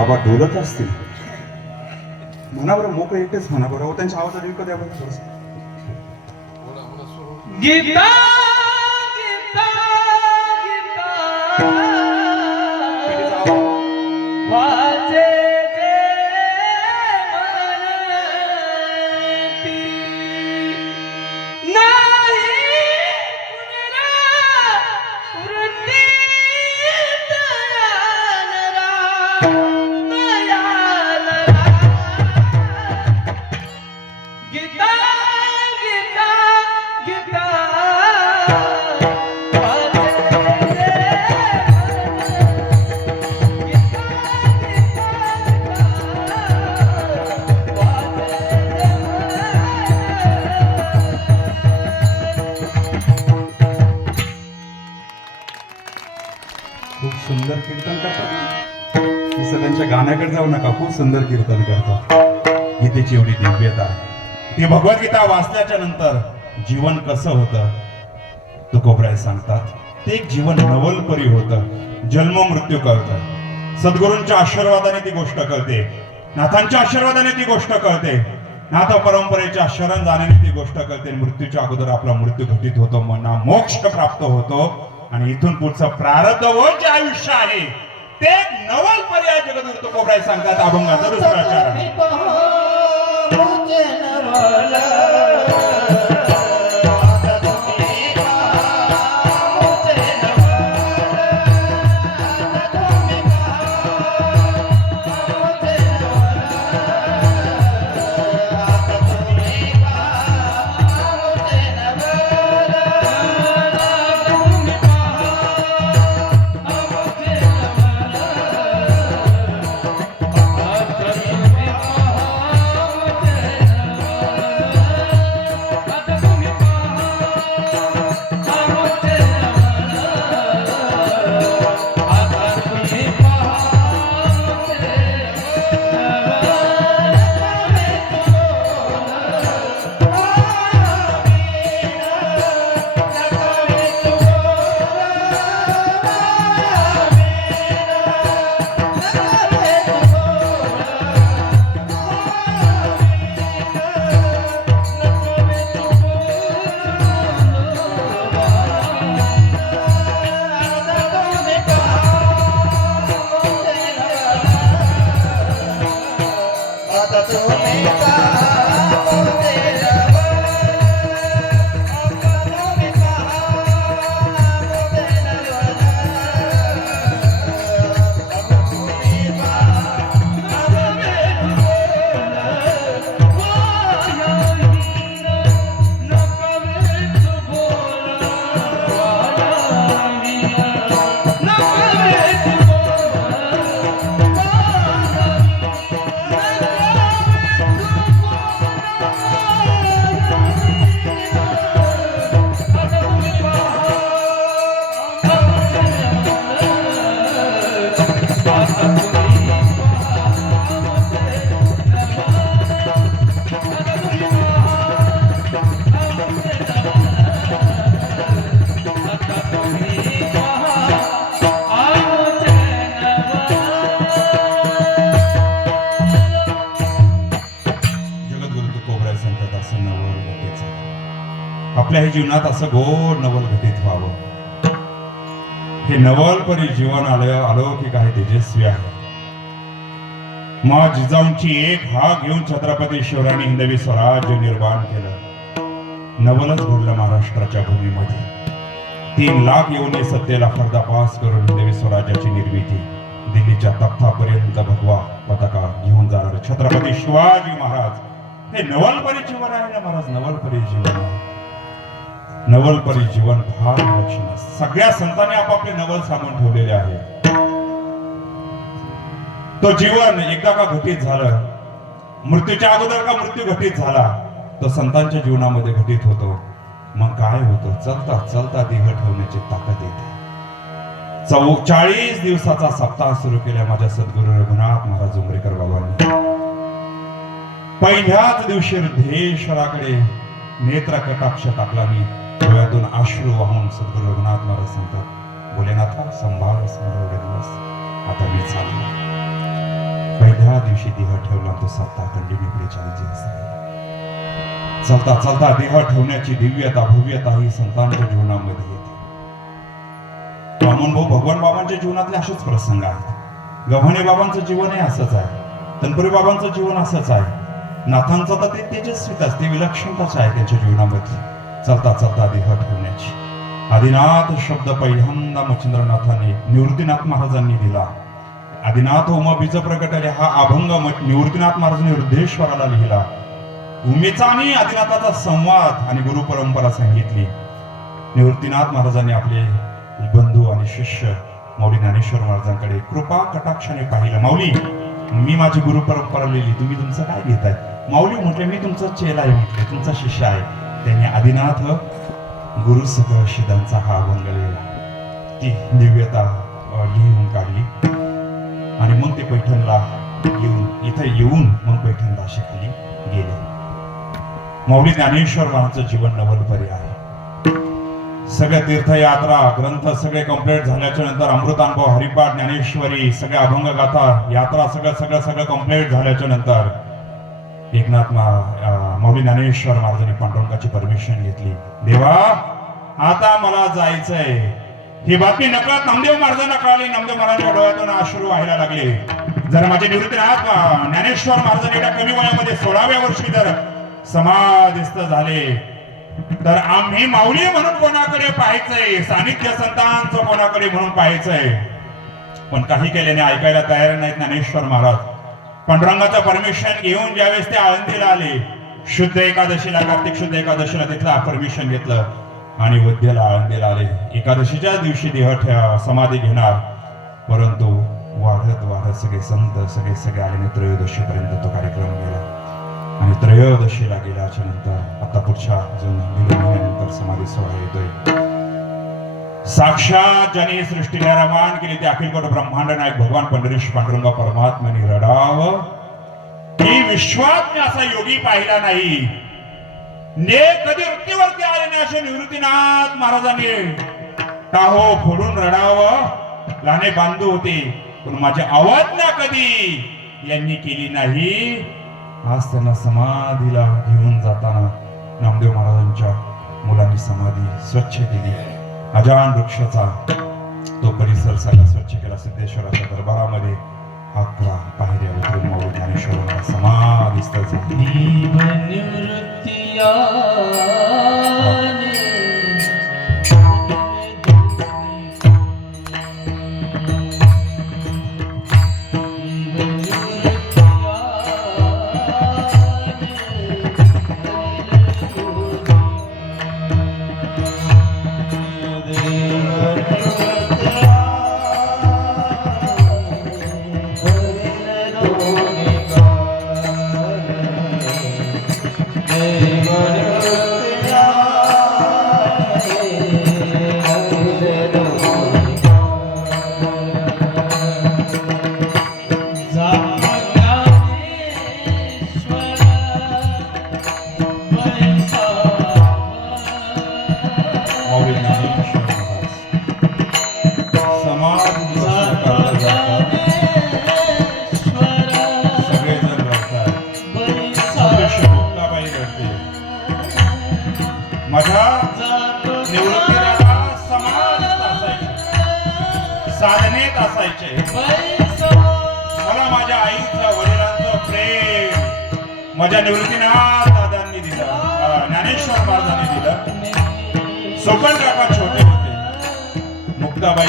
बाबा डोलत असतील. म्हणा बरं मोकळे एकटेच म्हणा बरं. हो त्यांच्या आवाजात ऐकू द्या बरं थोडंसं. गीता गीता गीता वाचे जे म्हणती नाही पुनरावृत्ती दयानरा गीता गीता गीता खूप सुंदर कीर्तन करतात. नुसतं त्यांच्या गाण्याकडे जाऊ नका. खूप सुंदर कीर्तन करतात. गीतेची एवढी दिव्यता आहे. ती भगवद्गीता वाचल्याच्या नंतर जीवन कसं होतं तुकोबराय सांगतात. ते एक जीवन नवलपरी होतं. जन्म मृत्यू कळतं. सद्गुरूंच्या आशीर्वादाने ती गोष्ट कळते. नाथांच्या आशीर्वादाने ती गोष्ट कळते. नाथ परंपरेच्या शरण जाण्याने ती गोष्ट कळते. मृत्यूच्या अगोदर आपला मृत्यू घटित होतो. मना मोक्ष प्राप्त होतो. आणि इथून पुढचं प्रारब्ध व जे आयुष्य आहे ते नवल पर्याय जगद्गुरु तुकोबराय सांगतात. अभंगाचा दुसरा चरण. आपल्या जीवनात असं गोड नवल घटित व्हावं. हे नवलपरी जीवन अलौकिक आहे, तेजस्वी आहे. माँ जिजाऊंची एक हाक घेऊन छत्रपती शिवरायांनी हिंदवी स्वराज्य निर्माण केलं. नवलच घडलं महाराष्ट्राच्या भूमीमध्ये. 3 लाख येऊन सत्तेला पर्दाफाश करून हिंदवी स्वराज्याची निर्मिती. दिल्लीच्या तख्तापर्यंत भगवा पताका घेऊन जाणारे छत्रपती शिवाजी महाराज हे नवलपरी जीवन आहे ना महाराज. नवलपरी जीवन आहे. नवलपरी जीवन फार लक्षण. सगळ्या संतांनी आपापले नवल सांगून ठेवलेले आहे. तो जीवन एकदा का घटित झालं, मृत्यूच्या अगोदर का मृत्यू घटित झाला, तो संतांच्या जीवनामध्ये घटित होतो. मग काय होतं, चलता चलता देह ठेवण्याची ताकद येते. 40 दिवसाचा सप्ताह सुरू केला माझ्या सद्गुरू रघुनाथ महाराज उमरेकर बाबांनी. पहिल्याच दिवशी हृदयेश्वराकडे नेत्र कटाक्ष टाकलानी डोळ्यातून अश्रू वाहून सद्गुरू रघुनाथ महाराज सांगतात, भोलेनाथा संभाळ दिवस आता मी चाललो. ज्या दिवशी देह ठेवला तो सत्ता कंटिन्यू 40 दिवस राहिला. चलता चलता देह ठेवण्याची दिव्यता भव्यता ही संतांच्या जीवनामध्ये येते. वामन भाऊ भगवान बाबांच्या जीवनातले असेच प्रसंग आहेत. गव्हाणे बाबांचं जीवनही असंच आहे. तनपुरे बाबांचं जीवन असंच आहे. नाथांचं तर ते तेजस्विताच ते विलक्षणताच आहे त्यांच्या जीवनामध्ये. चलता चलता देह ठेवण्याची आदिनाथ शब्द पहिल्यांदा मच्छिंद्रनाथाने निवृत्तीनाथ महाराजांनी दिला. आदिनाथ उमा बीज प्रगटले हा अभंग निवृत्तीनाथ महाराजांनी वृद्धेश्वराला लिहिला. उमेचा आणि आदिनाथाचा संवाद आणि गुरु परंपरा सांगितली. निवृत्तीनाथ महाराजांनी आपले बंधू आणि शिष्य माऊली ज्ञानेश्वर महाराजांकडे कृपा कटाक्षाने पाहिलं. माऊली, मी माझी गुरु परंपरा लिहिली, तुम्ही तुमचं काय घेताय? माऊली म्हटले, मी तुमचा चेला आहे, म्हटले तुमचा शिष्य आहे. त्यांनी आदिनाथ गुरु सकळ शिदांचा हा अभंग लिहिला. ती दिव्यता लिहून काढली आणि मग ते पैठणला येऊन मग पैठणला शिकली गेले. माऊली ज्ञानेश्वर महाराजांचं जीवन नवलपरी आहे. सगळ्या तीर्थयात्रा ग्रंथ सगळे कंप्लीट झाल्याच्या नंतर अमृतानुभव हरिपाठ ज्ञानेश्वरी सगळे अभंग गाथा यात्रा सगळं कंप्लीट झाल्याच्या नंतर एकनाथ माऊली ज्ञानेश्वर महाराजांनी पांडुरंगाची परमिशन घेतली. देवा, आता मला जायचंय. ही बातमी नकळत नामदेव महाराजांना कळाली. नामदेव महाराजांच्या डोळ्यातून अश्रू व्हायला लागले. जर माझे निवृत्तीनाथ ज्ञानेश्वर महाराजांनी एवढ्या कमी वयामध्ये 16व्या वर्षी जर समाधिस्थ झाले तर आम्ही माऊली म्हणून कोणाकडे पाहायचंय? सानिध्य संतांचं कोणाकडे म्हणून पाहायचंय? पण काही केल्याने ऐकायला तयार नाहीत ज्ञानेश्वर महाराज. पांडुरंगाचं परमिशन घेऊन ज्यावेळेस ते आळंदीला आले, शुद्ध एकादशीला कार्तिक शुद्ध एकादशीला तिथला परमिशन घेतलं आणि वद्यला आळंदीला आले. एकादशीच्या दिवशी देह समाधी घेणार. परंतु वाढत वाढत सगळे संत सगळे आले. त्रयोदशी पर्यंत तो कार्यक्रम गेला आणि त्रयोदशीला गेल्याच्या नंतर आता पुढच्या अजून दीड महिन्यानंतर समाधी सोहळा येतोय. साक्षात ज्याने सृष्टीला रवान केली ते अखिलकोट ब्रह्मांड नायक भगवान पंढरीश पांडुरंग परमात्म्याने रडावं की विश्वात मी असा योगी पाहिला नाही. ने कधी वृत्तीवरती आले नाही असे निवृत्तीनाथ महाराजांनी टाहो फोडून रडावं. लहाने बांधू होते पण माझी अवज्ञा कधी यांनी केली नाही. आज त्यांना समाधीला घेऊन जाताना नामदेव महाराजांच्या मुलांनी समाधी स्वच्छ केली. अजान वृक्षाचा तो परिसर सगळा स्वच्छ केला. सिद्धेश्वराच्या दरबारामध्ये 11 पायऱ्या उतरून माऊली ज्ञानेश्वरांना समाधिस्थ झाली. माझ्या निवृत्तीला समाधिस्थ असायचे, साधनेत असायचे. मला माझ्या आईचं वडिलांचं प्रेम माझ्या निवृत्तीनाथ दादांनी दिलं, ज्ञानेश्वर महाराजांनी दिलं. सोपन काका छोटे होते. मुक्ताबाई